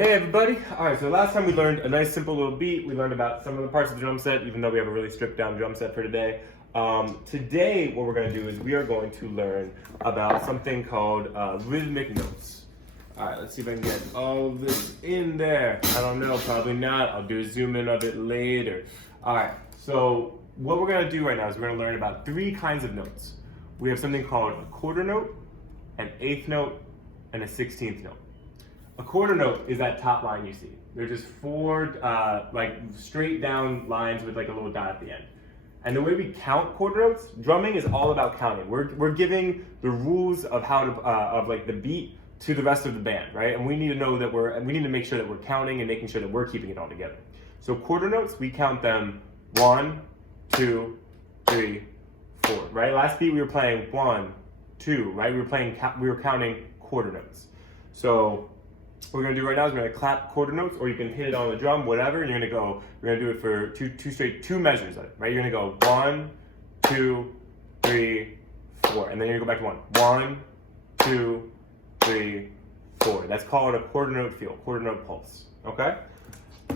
Hey everybody! Alright, so last time we learned a nice simple little beat. We learned about some of the parts of the drum set, even though we have a really stripped down drum set for today. Today, what we're going to do is we are going to learn about something called rhythmic notes. Alright, let's see if I can get all of this in there. I don't know, probably not. I'll do a zoom in of it later. Alright, so what we're going to do right now is we're going to learn about three kinds of notes. We have something called a quarter note, an eighth note, and a 16th note. A quarter note is that top line you see. They're just four like straight down lines with like a little dot at the end. And the way we count quarter notes, drumming is all about counting. We're giving the rules of how to of like the beat to the rest of the band, right? And we need to know that we need to make sure that we're counting and making sure that we're keeping it all together. So quarter notes, we count them 1, 2, 3, 4. Right? Last beat we were playing 1, 2. Right? We were counting quarter notes. So what we're gonna do right now is we're gonna clap quarter notes, or you can hit it on the drum, whatever. And we're gonna do it for two measures of it, right? You're gonna go 1, 2, 3, 4, and then you're gonna go back to 1, 2, 3, 4. That's called a quarter note feel, quarter note pulse. Okay.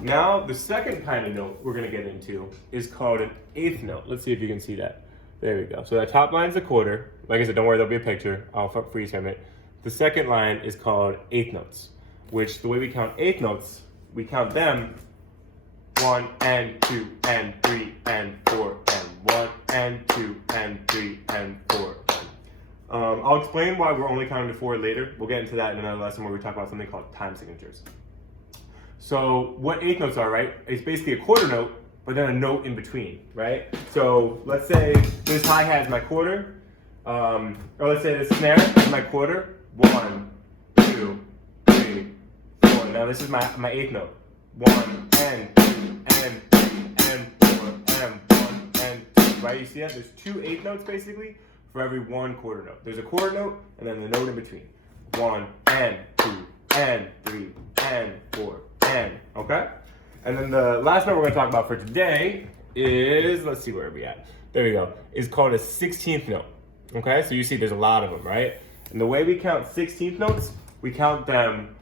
Now the second kind of note we're gonna get into is called an eighth note. Let's see if you can see that. There we go. So that top line's a quarter. Like I said, don't worry, there'll be a picture. I'll freeze frame it. The second line is called eighth notes, which the way we count eighth notes, we count them 1 and 2 and 3 and 4 and 1 and 2 and 3 and 4. I'll explain why we're only counting to 4 later. We'll get into that in another lesson where we talk about something called time signatures. So what eighth notes are, right? It's basically a quarter note, but then a note in between, right? So let's say this hi-hat is my quarter, or let's say this snare is my quarter. 1, 2, 3, 4. Now this is my eighth note. 1 and 2 and 3 and 4 and 1 and 2. Right? You see that? There's 2 eighth notes basically for every 1 quarter note. There's a quarter note and then the note in between. 1 and 2 and 3 and 4 and. Okay? And then the last note we're going to talk about for today is, let's see where we at. There we go. Is called a 16th note. Okay? So you see there's a lot of them, right? And the way we count 16th notes, we count them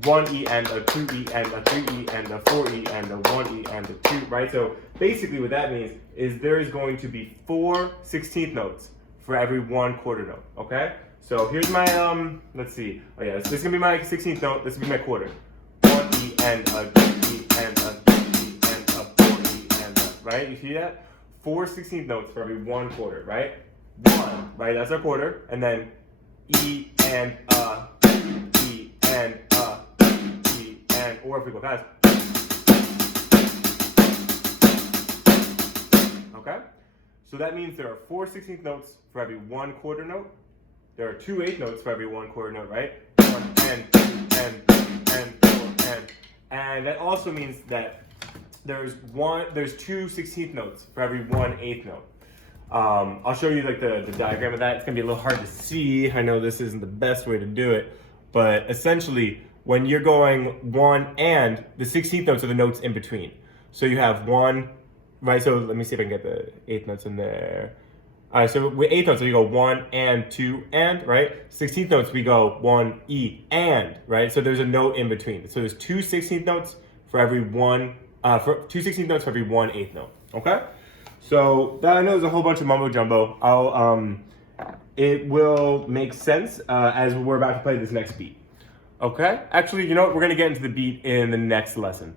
1E and a 2E and a 3E and a 4E and a 1E and a 2, right? So basically what that means is there is going to be 4 16th notes for every 1 quarter note, okay? So here's my, let's see. Oh yeah, this is gonna be my 16th note, this is gonna be my quarter. 1E and a 2E and a 3E and a 4E and a, right? You see that? 4 16th notes for every 1 quarter, right? 1, right? That's our quarter. And then E and E and E and, or if we go fast. Okay? So that means there are 4 16th notes for every 1 quarter note. There are 2 eighth notes for every 1 quarter note, right? 1 and 2 and 3 and 4 and. And that also means that there's 2 16th notes for every 1 eighth note. I'll show you like the diagram of that. It's gonna be a little hard to see. I know this isn't the best way to do it, but essentially when you're going 1 and, the 16th notes are the notes in between. So you have 1, right? So let me see if I can get the eighth notes in there. All right, so with eighth notes, we go 1 and 2 and, right? 16th notes, we go 1 E and, right? So there's a note in between. So there's 2 16th notes for every 1, 2 16th notes for every 1 eighth note, okay? So that I know is a whole bunch of mumbo jumbo. It will make sense as we're about to play this next beat. Okay? Actually, you know what? We're gonna get into the beat in the next lesson.